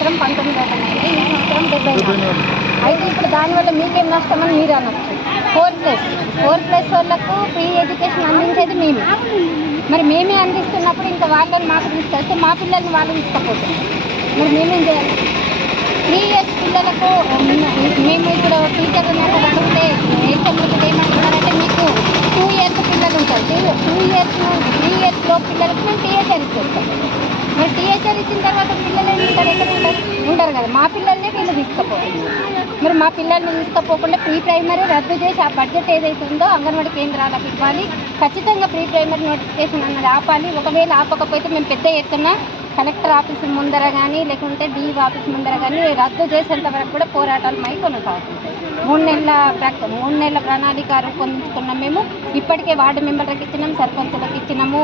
సంవత్సరం 19 ఓపెన్ అయింది, ఈ సంవత్సరం 74. అయితే ఇప్పుడు దానివల్ల మీకేం నష్టమని మీరు అనొచ్చు. 4+ వాళ్ళకు ఫ్రీ ఎడ్యుకేషన్ అందించేది మేమే. మరి మేమే అందిస్తున్నప్పుడు ఇంకా వాళ్ళని మాకు తీసుకొస్తే మా పిల్లల్ని వాళ్ళు తీసుకపోతాం. మరి మేమేం చేయాలి? 3 ఇయర్స్ పిల్లలకు మేము ఇప్పుడు టీచర్ ఉన్నప్పుడు అడిగితే హెచ్ఎంలకి ఏమంటున్నారంటే మీకు 2 ఇయర్స్ పిల్లలు ఉంటారు, 3 ఇయర్స్లో పిల్లలకి మేము టీహెచ్ఆర్ ఇచ్చేస్తాం. మరి టీహెచ్ఆర్ ఇచ్చిన తర్వాత పిల్లలు ఏమి ఉంటారు? ఎక్కడ ఉండరు కదా. మా పిల్లల్నే వీళ్ళు తీసుకుపోవాలి. మరి మా పిల్లల్ని తీసుకుపోకుండా ప్రీ ప్రైమరీ రద్దు చేసి ఆ బడ్జెట్ ఏదైతే ఉందో అంగన్వాడీ కేంద్రాలకు ఇవ్వాలి. ఖచ్చితంగా ప్రీ ప్రైమరీ నోటిఫికేషన్ అన్నది ఆపాలి. ఒకవేళ ఆపకపోతే మేము పెద్ద ఎత్తున కలెక్టర్ ఆఫీస్ ముందర కానీ లేకుంటే డీఈ ఆఫీస్ ముందర కానీ రద్దు చేసేంత వరకు కూడా పోరాటాలు కొనసాగుతుంటాయి. 3 నెలల ప్రణాళిక రూపొందించుకున్నాం మేము. ఇప్పటికే వార్డు మెంబర్లకు ఇచ్చినాం, సర్పంచులకు ఇచ్చినాము,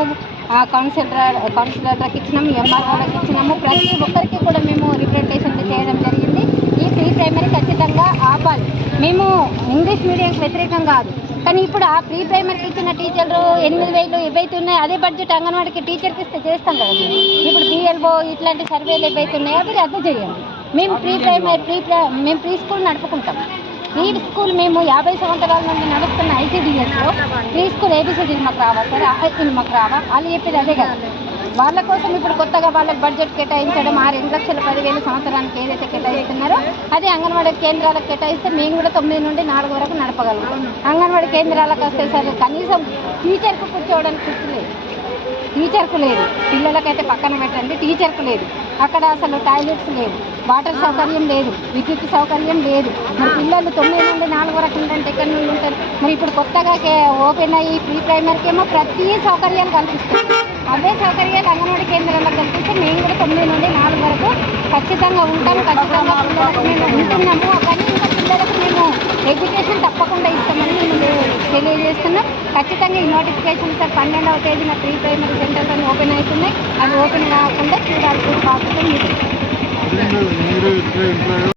కౌన్సిలర్లకు ఇచ్చినాము, ఎంఆర్ఓలకు ఇచ్చినాము. ప్రతి ఒక్కరికి కూడా మేము రిప్రజెంటేషన్లు చేయడం జరిగింది. ఈ ప్రీ ప్రైమరీ ఖచ్చితంగా ఆపాలి. మేము ఇంగ్లీష్ మీడియంకి వ్యతిరేకం కాదు, కానీ ఇప్పుడు ఆ ప్రీ ప్రైమరీకి ఇచ్చిన టీచర్లు 8,000 ఏవైతే ఉన్నాయో అదే బడ్జెట్ అంగన్వాడికి టీచర్కి ఇస్తే చేస్తాం కదా. ఇప్పుడు బిఎల్ఓ ఇట్లాంటి సర్వేలు ఏవైతే ఉన్నాయో అవి రద్దు చేయండి. మేము మేము ప్రీ స్కూల్ నడుపుకుంటాం. ప్రీ స్కూల్ మేము 50 సంవత్సరాల నుండి నడుస్తున్న ఐసీడీఎస్లో ప్రీ స్కూల్ ఏబీసీడీలు మాకు రావా సార్, ఐసీలు మాకు రావా? వాళ్ళు చెప్పేది అదే కదా. వాళ్ళ కోసం ఇప్పుడు కొత్తగా వాళ్ళకి బడ్జెట్ కేటాయించడం 2,10,000 సంవత్సరానికి ఏదైతే కేటాయిస్తున్నారో అదే అంగన్వాడీ కేంద్రాలకు కేటాయిస్తే మేము కూడా 9 నుండి 4 వరకు నడపగలుగుతాం. అంగన్వాడీ కేంద్రాలకు వస్తే సార్ కనీసం టీచర్కు కూర్చోవడానికి కుర్చీ లేదు, టీచర్కు లేదు. పిల్లలకైతే పక్కన పెట్టండి, టీచర్కు లేదు. అక్కడ అసలు టాయిలెట్స్ లేవు, వాటర్ సౌకర్యం లేదు, విద్యుత్ సౌకర్యం లేదు. మరి పిల్లలు 9 నుండి 4 వరకు ఉంటే ఎక్కడి నుండి ఉంటారు? మరి ఇప్పుడు కొత్తగా ఓపెన్ అయ్యి ప్రీ ప్రైమరీకి ఏమో ప్రతి సౌకర్యాలు కల్పిస్తారు. అవే సౌకర్యాలు అంగన్వాడీ కేంద్రాలకు కల్పిస్తే మేము కూడా 9 నుండి 4 వరకు ఖచ్చితంగా ఉంటాము. ఖచ్చితంగా పిల్లలకు మేము ఉంటున్నాము. కానీ ఇంకా పిల్లలకు మేము ఎడ్యుకేషన్ తప్పకుండా ఇస్తామని మేము తెలియజేస్తున్నాం. ఖచ్చితంగా ఈ నోటిఫికేషన్ సార్ 12వ తేదీన ప్రీ ప్రైమరీ సెంటర్స్ అన్ని ఓపెన్ అవుతున్నాయి. అవి ఓపెన్ కాకుండా చూడాల్సిన బాధ్యత మీరు.